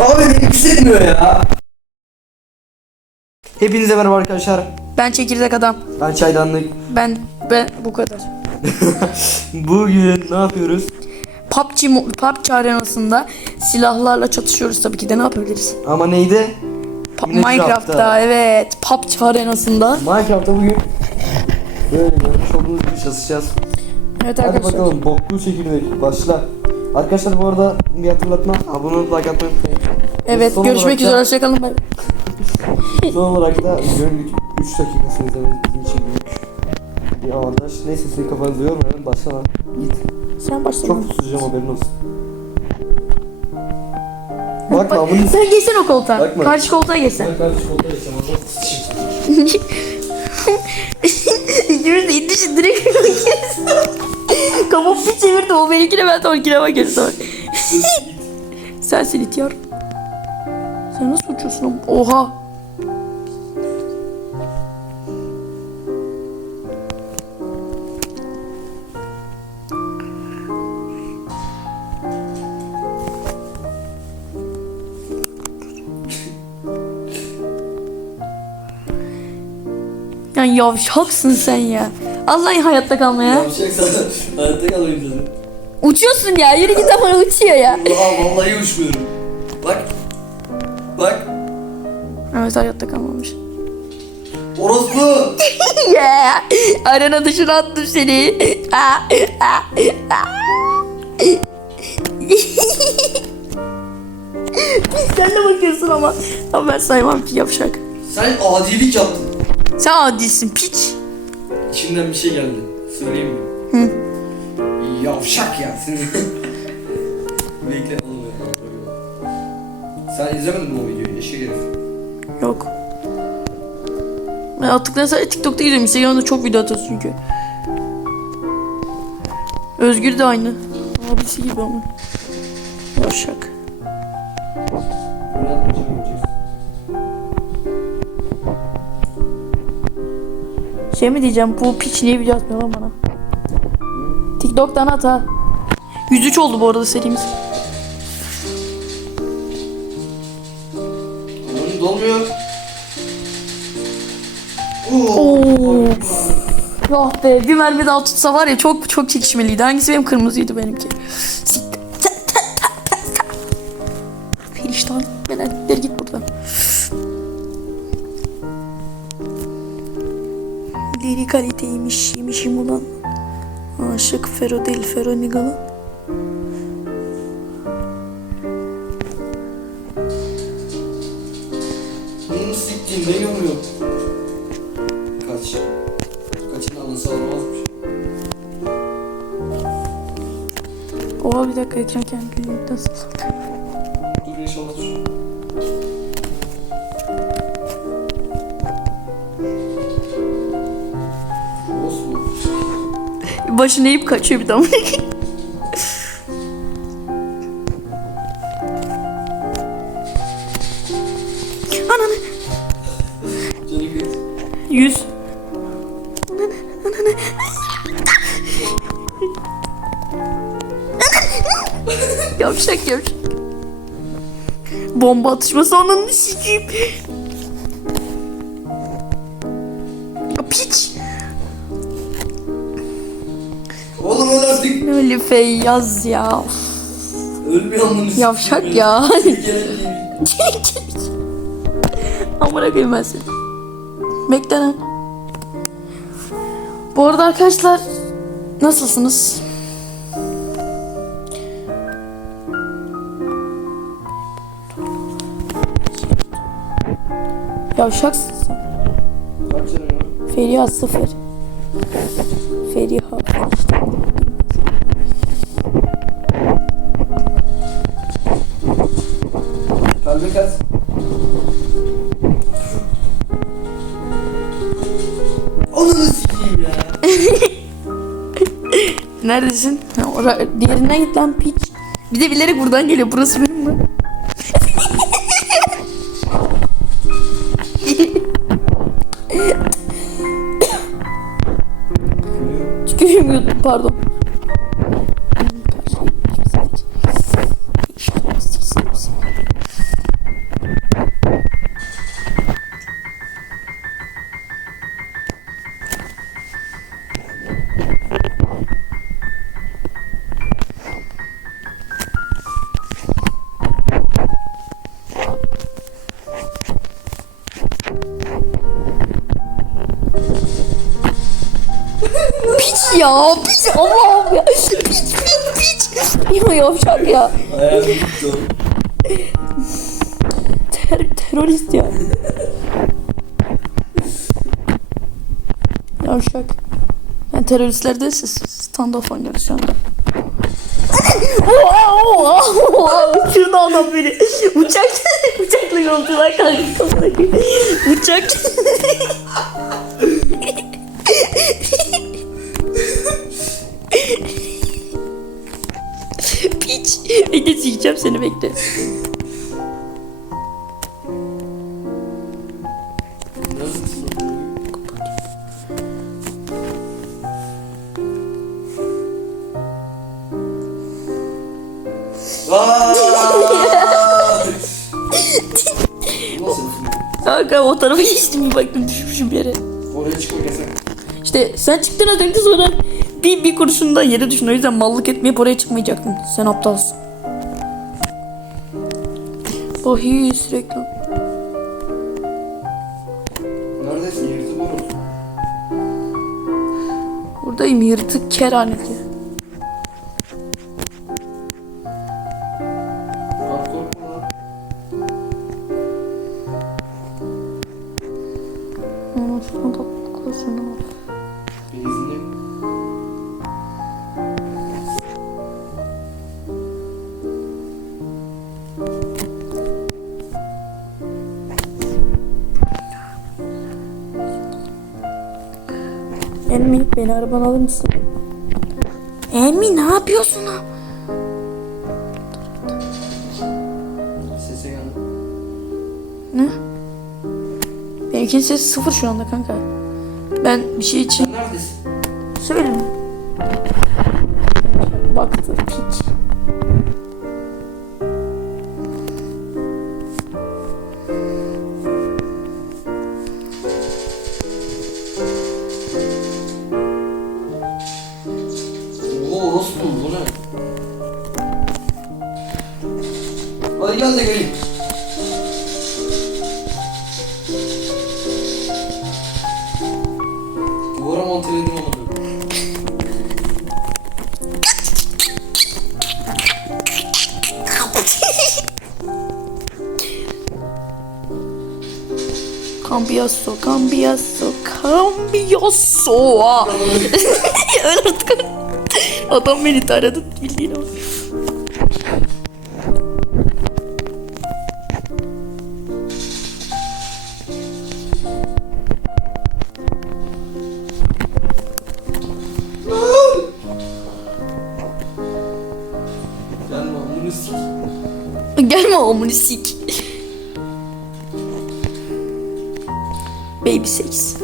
Abi benimki silmiyor ya. Hepinize merhaba arkadaşlar. Ben çekirdek adam. Ben Çaydanlık. Ben ben bu kadar. Bugün ne yapıyoruz? PUBG, PUBG arenasında silahlarla çatışıyoruz tabii ki de ne yapabiliriz? Ama neydi? Pa- Minecraft'ta. Minecraft'ta evet PUBG arenasında. Minecraft'ta bugün böyle görmüş olduğunuz gibi çalışacağız. Evet Hadi arkadaşlar. bakalım boklu çekirdek başla. Arkadaşlar bu arada bir hatırlatma. Abone olup like atmayı unutmayın. Evet Son görüşmek olarak da- üzere hoşçakalın. Bay- Son olarak da günlük 3 dakikasını izlemeniz bizim için büyük bir avantaj. Neyse sizin kafanızı yormayalım. Başla lan. Git. Sen başla. Çok susacağım haberin olsun. Bakma bunu Sen geçsen o koltuğa. Bakma. Karşı koltuğa geçsen. kardeş koltuğa geçeceğim. Adam sıçayım. İkimiz de indişi direkt Kafamı bir çevirdim o benimkine ben de onunkine bakıyorum sonra. Sensin ihtiyar. Sen nasıl uçuyorsun? Oha. Ya yavşaksın sen ya. Allah'ın hayatta kalma ya. Yavşak sana hayatta kalayım dedim. Uçuyorsun ya. Yürü git ama uçuyor ya. Aa vallahi uçmuyorum. Bak. Bak. Evet hayatta kalmamış. Orospu. Yeah. Arena dışına attım seni. Sen de bakıyorsun ama. Ama ben saymam ki yavşak. Sen adilik yaptın. Sen adilsin piç. İçimden bir şey geldi. Söyleyeyim mi? Hı. Yavşak ya. Seni... Bekle. Sen izlemedin mi o videoyu? Eşek herif. Yok. Ben attıklarını sadece TikTok'ta gidiyorum. Instagram'da çok video atıyorsun çünkü. Özgür de aynı. Abisi gibi ama. Yavşak. Böyle atmayacağım Şey mi diyeceğim bu piç niye video atmıyor lan bana? TikTok'tan at ha. 103 oldu bu arada serimiz. Onun dolmuyor. Oo. Oo. Ah be bir mermi daha tutsa var ya çok çok çekişmeliydi. Hangisi benim kırmızıydı benimki. Siktir. Periştan. Belenler git Deri kaliteymiş yemişim ulan. Aşık Fero değil Fero Nigalı. Bunu siktiğim ben yomuyor. Kaç. Kaçın anası almazmış. Oha bir dakika ekran kendini nasıl? Dur inşallah Başını eğip kaçıyor bir daha. Ananı. Canı git. Yüz. yavşak yavşak. Bomba atışması ananı sikeyim. Piç. Öl artık. Öyle feyyaz ya. Ölmüyor mu? Yavşak ya. Amına koyayım ben seni. Bekle lan. Bu arada arkadaşlar nasılsınız? Yavşaksın sen. Kaç? Feriha sıfır. Feriha işte. Kaç. Ananı sikeyim ya. Neredesin? Ha, ora- diğerinden git lan piç. Bir de bilerek buradan geliyor. Burası benim mi? Tükürmüyordum pardon. Ya piç Allah'ım ya. Piç piç piç. Ya yavşak ya. Ayağım gitti. Ter terörist ya. Yavşak. Yani teröristler de siz standoff oynuyoruz şu anda. Uçurdu adam beni. Uçak uçakla yolcular kalktı. Uçak. Bekle sikeceğim seni bekle. Kanka o tarafa geçtim bir baktım düşmüşüm yere. Oraya çıkmak yasak. İşte sen çıktın az önce sonra bir, bir kurşunda yere düştün. O yüzden mallık etmeyip oraya çıkmayacaktın. Sen aptalsın. Bahis reklam. Neredesin? Yırtık olur. Buradayım yırtık kerhaneti. Emmi beni araban alır mısın? Emmi ne yapıyorsun? Sese geldi. Ne? Benimkinin sesi sıfır şu anda kanka. Ben bir şey için neredesin? Cambiasso, cambiasso, cambiasso. Öyle artık. Adam beni taradı bildiğin o. Baby sex.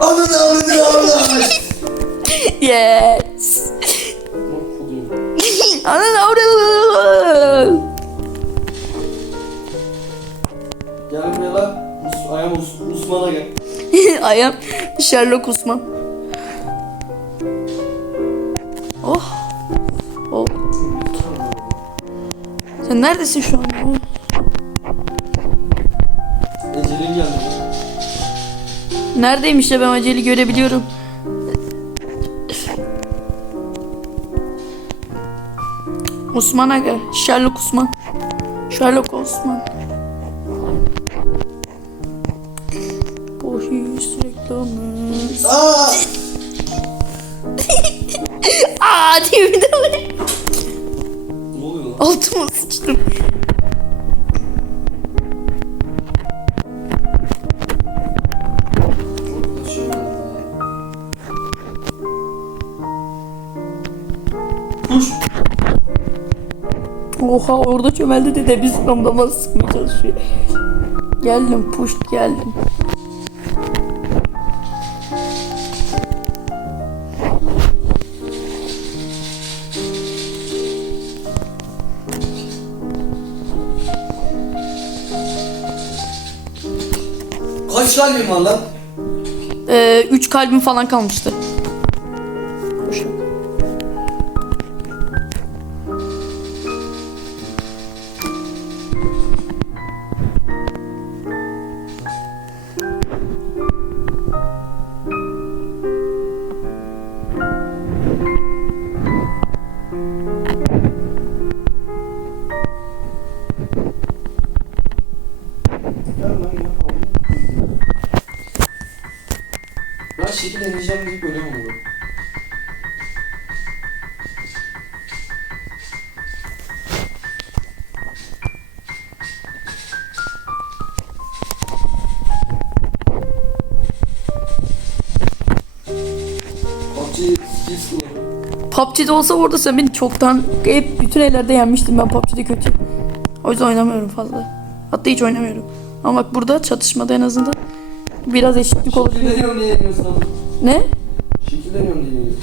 Ananı ananı ananı. Yes. Bak kodum. Ana avradı. Gel buraya lan. Us ayağım Us Usman'a gel. Am Sherlock Osman. Sen neredesin şu an? Ecelin geldi. Neredeymiş ya ben aceli görebiliyorum. Osman Aga. Sherlock Osman. Sherlock Osman. Bohis reklamı. Aa! Aa diye bir Altıma sıçtım. Oha orada çömeldi de de biz damlama sıkmaya çalışıyor. Geldim push geldim. Kaç kalbim var lan? Ee, üç kalbim falan kalmıştı. Lan şekil deneyeceğim deyip öyle olur? PUBG'de olsa orada sen beni çoktan hep bütün ellerde yenmiştim ben PUBG'de kötü. O yüzden oynamıyorum fazla. Hatta hiç oynamıyorum. Ama bak burada çatışmada en azından biraz eşitlik Şekil olabiliyor. deniyorum diye deniyorsun ama. Ne? Şekil deniyorum diye deniyorsun.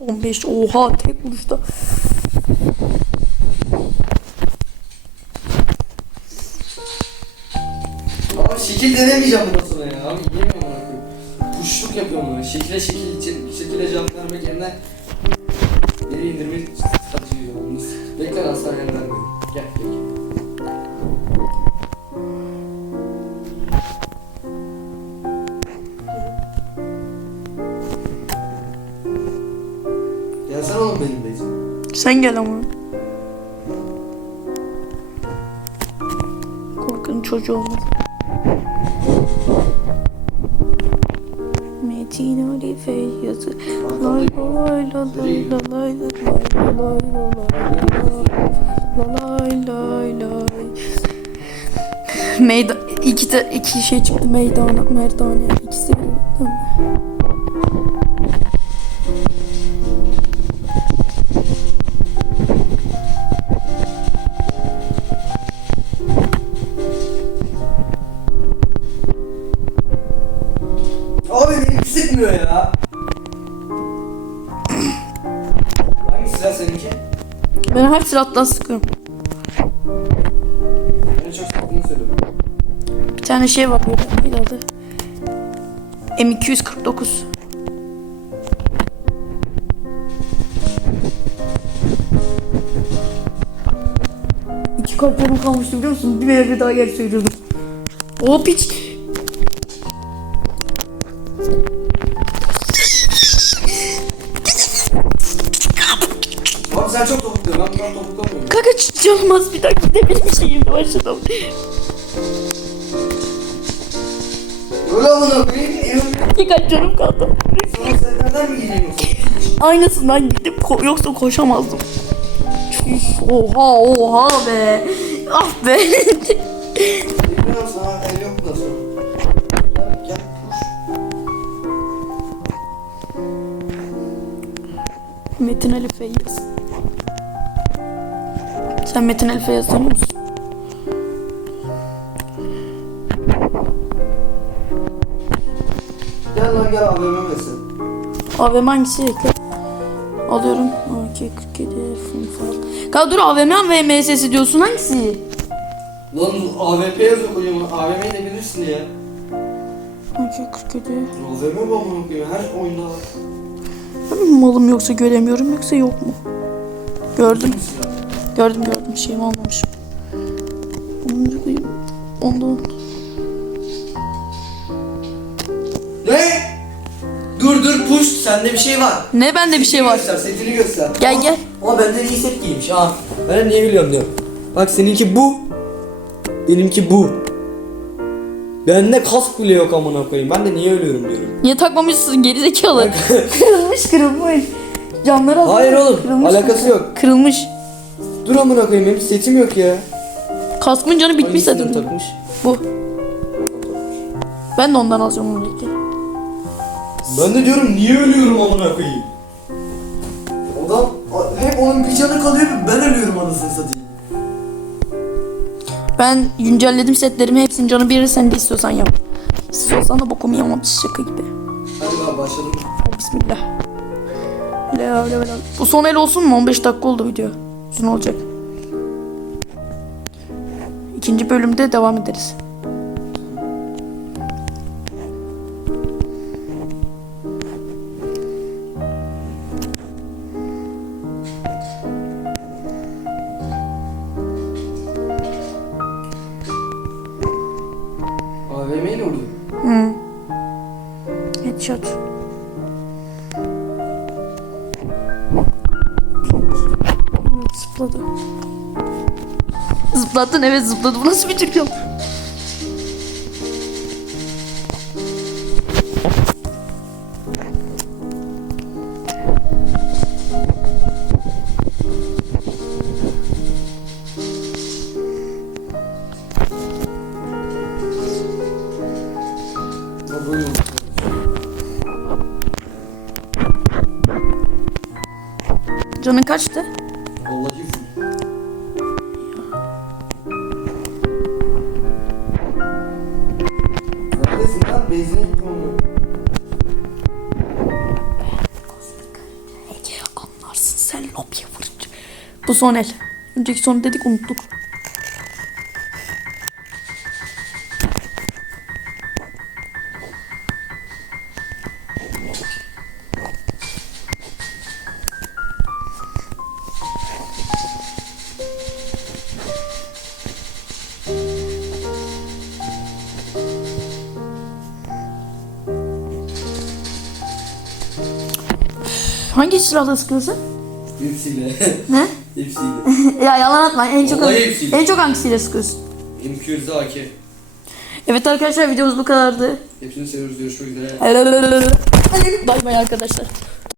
15 oha tek vuruşta. Abi şekil denemeyeceğim bundan sonra ya. Abi yiyemiyorum koyayım. Puşluk yapıyorum ona. Şekile şekil şekile cevap vermek yerine beni strateji Bekle asla yeniden Gel gel. Gelsene oğlum benim beyzim. Sen gel ama. Korkunun çocuğu olmaz. Metin Ali Feyyazı Lay lay la lay la lay la lay la lay la lay lay Meydan iki de iki şey çıktı meydana merdane. İkisi de Her silahtan sıkıyorum. En çok sıktığını söyle. Bir tane şey var burada. Neydi adı? M249. İki kalp canım kalmıştı biliyor musun? Bir daha gel söylüyordum. O piç. Ben topuklamıyorum. Kanka ç- canım az bir dakika ne benim şeyimde başladım. Öyle amına koyayım. Bir kalp canım kaldı. Setlerden mi? Aynısından gidip ko- yoksa koşamazdım. Üf, Oha oha be. Ah be. Bilmiyorum sana el yok da sonra. Gel, Gel koş. Metin Ali Feyyaz. Sen Metin Ali Feyyaz tanıyor musun? Gel lan gel AVM mesin. AVM hangisi ekle? Alıyorum. AK-47 Funfal. Kanka dur AVM ve MSS diyorsun hangisi? Lan AWP yazıyor kocaman. AVM'yi de bilirsin ya. AK-47. AVM bu amına koyayım. Her oyunda var. Ben mi malım yoksa göremiyorum yoksa yok mu? Gördüm. Gördüm gördüm şeyimi almamışım. Onuncu koyayım. Onda on. Ne? Dur dur push. Sende bir şey var. Ne bende bir şey var. Göster, setini göster. Gel gel. Ama benden iyi set giymiş ha. Ben niye biliyorum diyorum. Bak seninki bu. Benimki bu. Bende kask bile yok amına koyayım. Ben de niye ölüyorum diyorum. Niye takmamışsın gerizekalı? kırılmış kırılmış. Camları Hayır oğlum. Kırılmış. Alakası yok. Kırılmış. Dur amına koyayım. Benim setim yok ya. Kaskın canı bitmiş Hangisini zaten. takmış? Bu. Ben de ondan alacağım onu birlikte. Ben de diyorum niye ölüyorum amına koyayım. Adam hep onun bir canı kalıyor ben ölüyorum anasını satayım. Ben güncelledim setlerimi hepsinin canı bir sen de istiyorsan yap. İstiyorsan da bokumu yamam şaka gibi. Hadi ben başladım. Bismillah. La la la la. Bu son el olsun mu? 15 dakika oldu video. Uzun olacak. İkinci bölümde devam ederiz. AVM'yi ne vurdun? Hı. Headshot. zıpladı. Zıplattın evet zıpladı. Bu nasıl bir Türkçe? Canın kaçtı? Bu son el. Önceki son dedik unuttuk. Hangi silahla sıkıyorsun? Hepsiyle. Ne? Hepsiyle. ya yalan atma. En çok Vallahi hepsiyle. en çok hangisiyle sıkıyorsun? M200 AK. Evet arkadaşlar videomuz bu kadardı. Hepsini seviyoruz. Görüşmek üzere. Bay bay arkadaşlar.